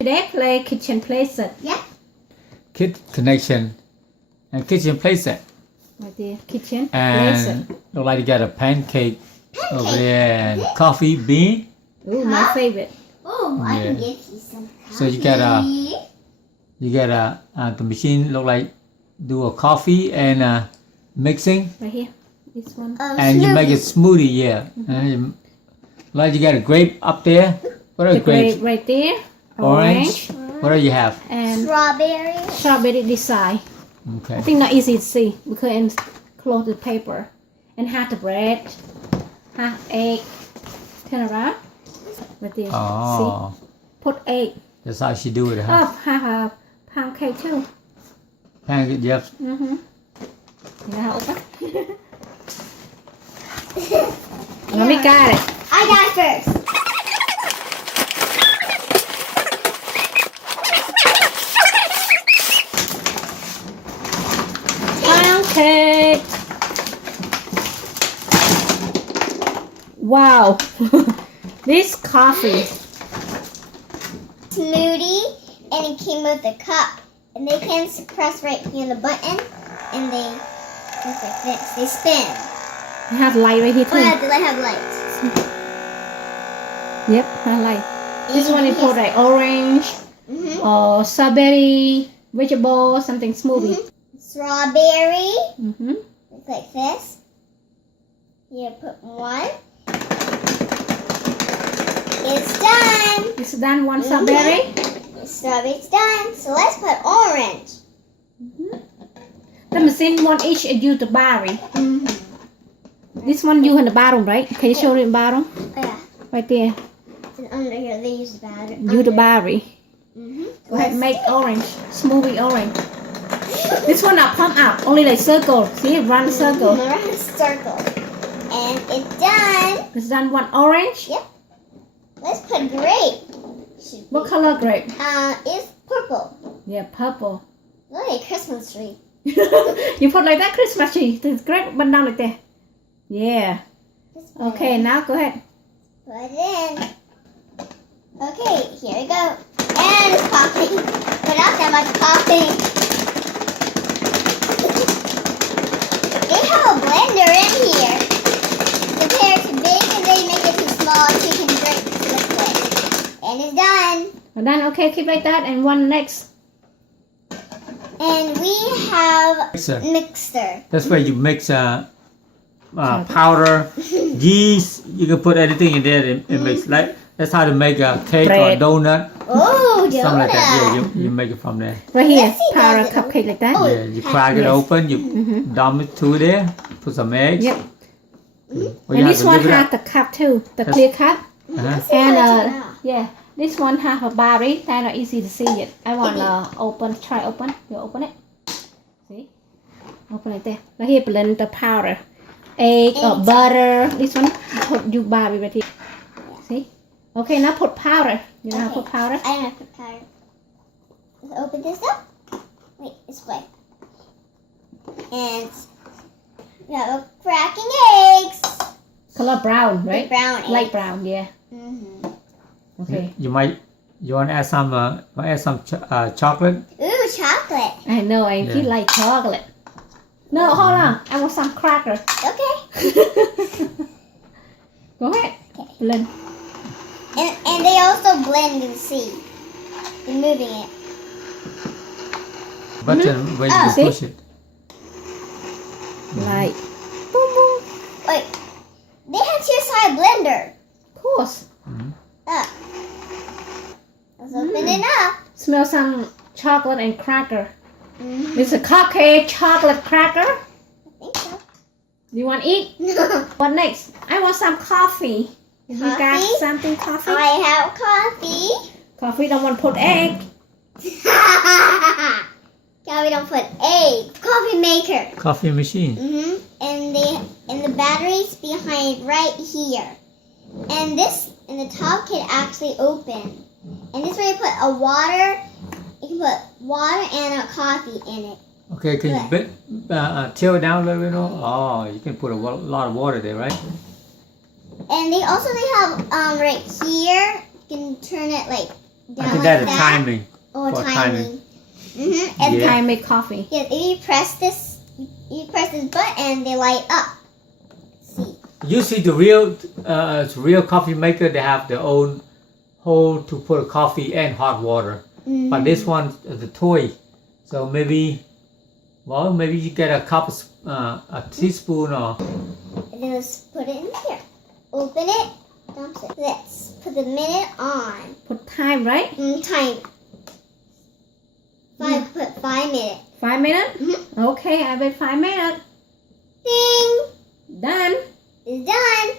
Today play kitchen playset. Yeah. Kit connection and kitchen playset. Right there, kitchen And playset. look like you got a pancake over there and coffee bean. Ooh, my favorite. Oh, I can Yeah. give you some coffee. So you got the machine look like do a coffee and mixing Right here. This one. and you make a smoothie. Yeah. And like you got a grape up there. What are The grapes? grape right there. Orange. What do you have? And Strawberry. strawberry this side. I Okay. think not easy to see because it's close to the paper. And half the bread, half egg. Turn around. Right there. Oh, See? Put egg. that's how she do it, Oh, huh? half a pound cake too. Pancake, yep. Mm-hmm. You know how open? Let me got it. I got it first. Pound cake. Wow. This coffee. Smoothie, and it came with a cup. And they can press right here the button, and they just like this. They spin. I have light right here Oh too. yeah, they have lights. Yep, I like. This one is put like orange Mm-hmm. or strawberry, vegetable, something smoothie. Strawberry, Mm-hmm. look like this. You put one. It's done. It's done one strawberry. The strawberry's done. So let's put orange. The machine one each is use the berry. Mm-hmm. This one you in the bottom, right? Can you show it in the bottom? Oh yeah. Right there. And under here they use the batter. You the berry. Mm-hmm. Go ahead, make orange. Smoothie orange. This one not pump up, only like circle. See, run circle. Around a circle. And it's done. It's done one orange. Yep. Let's put grape. What color grape? It's purple. Yeah, purple. Look like a Christmas tree. You put like that Christmas tree. This grape bend down like that. Yeah. Just put Okay, it now go ahead. Put it in. Okay, here we go. And it's popping. But not that much popping. They have a blender in here. Compared to big, and they make it too small so you can drink liquid. And it's done. And then okay, keep like that, and one next. And we have Mixer. mixer. That's where you mix powder, yeast. You can put anything in there and mix. Like that's how to make a cake Bread. or donut, Oh, donut. something like that. Yeah, you make it from there. Right here, Let's see, powder does it- cupcake like that. Oh, Yeah, you crack it Yes. open. You dump it through there. Put some eggs. Yep. Well, you And have this to one leave it has up. the cup too, the That's- clear cup. Uh-huh. Let's see And how it turns out. yeah, this one have a berry. That's not easy to see it. I want open. Try open. You open it. See? Open it there. Right here, blend the powder, egg or Eggs. butter. This one put you berry right here. See? Okay, now put powder. You know how to Okay. put powder? I don't have to put powder. Let's open this up. Wait, this way. And we have cracking eggs. Color brown, right? Brown eggs. Light brown. Yeah. Mm-hmm. Okay. You want to add some chocolate? Ooh, chocolate. I know. I feel Yeah. like chocolate. No, hold on. I want some cracker. Okay. Go ahead. Okay. Blend. And they also blend and see. They're moving it. Button where you Oh. can See? push it. Like. Boom, boom. Wait. They have two-side blender. Of course. Up. Let's open it up. Smell some chocolate and cracker. Mm-hmm. It's a cupcake chocolate cracker. I think so. You want to eat? What next? I want some coffee. You got Coffee? something coffee? I have coffee. Coffee don't want to put egg. Yeah, we don't put egg. Coffee maker. Coffee machine. Mm-hmm. And the battery's behind right here. And the top can actually open. And this way you put a water. You can put water and a coffee in it. Okay, can you tilt it down a little bit more? Oh, you can put a lot of water there, right? And they have right here. You can turn it like I think that's the timing. Oh, for timing. And Yeah. Time make coffee. yeah, if you press this button, they light up. See. Usually the real coffee maker, they have their own hole to put coffee and hot water. But this one is a toy. So maybe you get a cup, a teaspoon or... And then let's put it in here. Open it. Dump it. Let's put the minute on. Put time, right? Time. Put 5 minutes. 5 minutes? Okay, I wait 5 minutes. Ding! Done. It's done.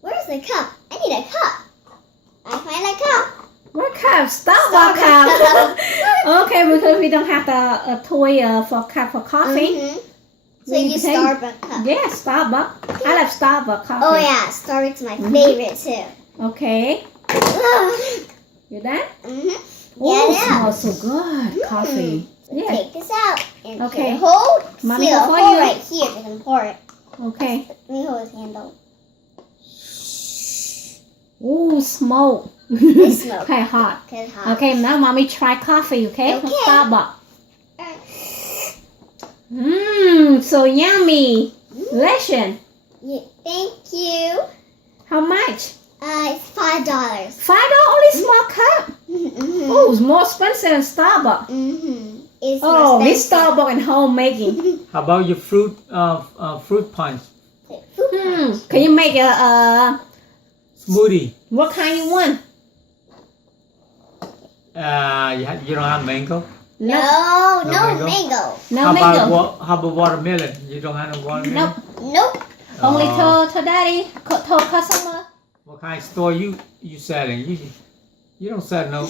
Where's the cup? I need a cup. I find a cup. What cup? Starbucks cup. Okay, because we don't have a toy for cup for coffee. So you use Starbucks cup. Yeah, Starbucks. I love Starbucks coffee. Oh yeah, Starbucks is my favorite too. Okay. You done? Yeah, Oh, it smells so good. Coffee. Yeah. Take this out and Okay. hold. Mommy, See the before hole you- right here. We can pour it. Okay. Let me hold his handle. Oh, smoke. It's smoke. Okay, hot. Cause hot. Okay, now mommy try coffee, okay? From Okay. Starbucks. Alright. So yummy. Delicious. Yeah, thank you. How much? It's $5. $5 only small cup? Oh, it's more expensive than Starbucks. It's Oh, more this expensive. Starbucks and homemaking. How about your fruit punch? Can you make a Smoothie. what kind you want? You don't have mango? No mango? mango. No how mango. About, how about watermelon? You don't have no watermelon? Nope. Nope. Only Oh. to daddy, to customer. What kind of store you selling? You don't sell no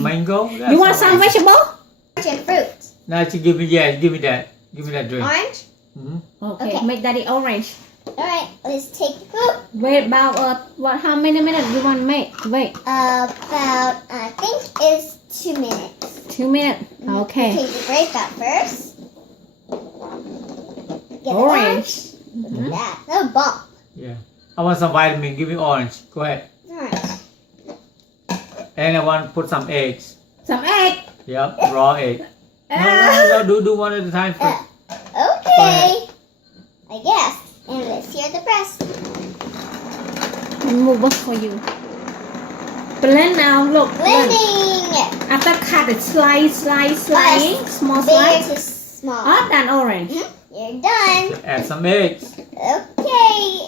mango? That's You want all some right. vegetable? And fruit. Now you give me that. Give me that drink. Orange. Okay, Okay. make daddy orange. Alright, let's take the fruit. Wait about how many minutes you want to make? Wait, About, I think it's 2 minutes. 2 minutes. Okay. Take the grape out first. Get the Orange. Look at that. That's a bump. Yeah. I want some vitamin. Give me orange. Go ahead. Orange. And I want to put some eggs. Some egg. Yep, raw egg. No. Do one at a time first. Okay. I guess. And let's hear the press. Move up for you. Blend now. Look. Blend. Blending. After cut it, slice, small Big slice. to small. Oh, done orange. You're done. Add some eggs. Okay.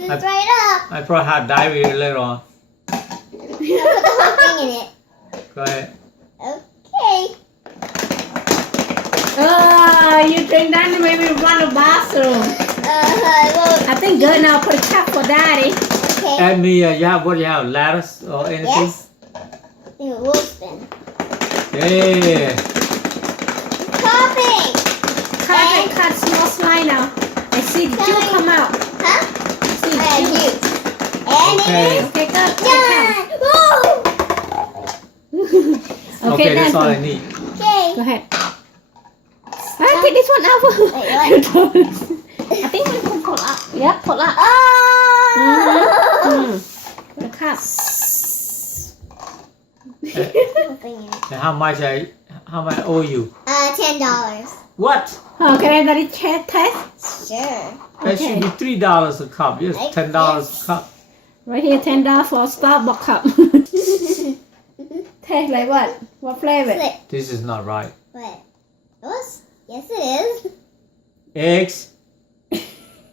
It's right up. I probably have diarrhea later on. Now put the whole thing in it. Go ahead. Okay. You drink that and maybe run to the bathroom. Well, I think good now. Put a cup for daddy. okay. Add me, you have lettuce or anything? Yes. I think it will spin. Yeah. Popping. Cut small slice now. I see the juice come out. Huh? See the And juice. juice. And Okay. it Okay, good. is done. Woo! Okay, that's done. all I need. Okay. Go ahead. I pick this one up. I think we can pull up. Yeah, pull up. Oh! Put a cup. And how much I owe you? $10. What? Okay, daddy test. Sure. That should be $3 a cup. Yes, Like $10 a cup. Right here, $10 for a Starbucks cup. Taste like what? What flavor? Flip. This is not right. What? Yes, it is. Eggs.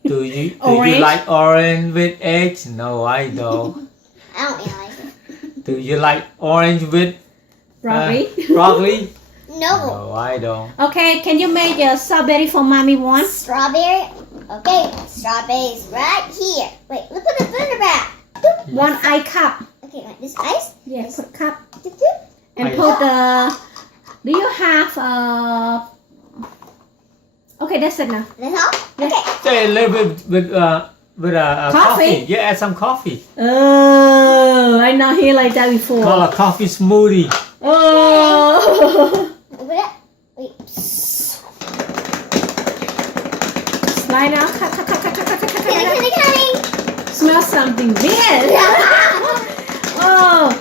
Do you Orange? like orange with eggs? No, I don't. I don't really like it. Do you like orange with Broccoli. broccoli? No. No, I don't. Okay, can you make a strawberry for mommy one? Strawberry. Okay. Strawberries right here. Wait, let's put the blender back. One eye cup. Okay, wait, this ice. Yeah, put a cup. Doop, doop. And Ice. put the... Do you have Okay, that's it now. That's all? Yeah. Okay. Say a little bit with Coffee? coffee. Yeah, add some coffee. Oh, I not hear like that before. Call a coffee smoothie. Oh. Open it. Wait. Slide now. Cut. Cutting. Smell something weird. Oh.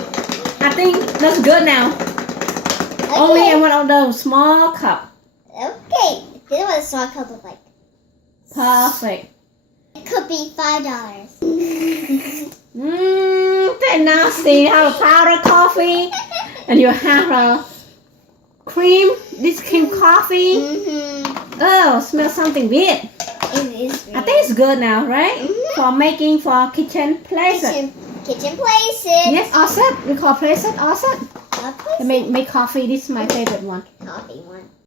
That's good now. Okay. Only in one of those small cup. Okay. This is what a small cup look like. Perfect. It could be $5. That's nasty. Have a powder coffee, and you have a cream. This cream coffee. Oh, smell something weird. It is. I think it's good now, right? For making for kitchen Playset. Kitchen Playset. Yes, Playset. We call Playset. A Make coffee. This is my favorite one. coffee one.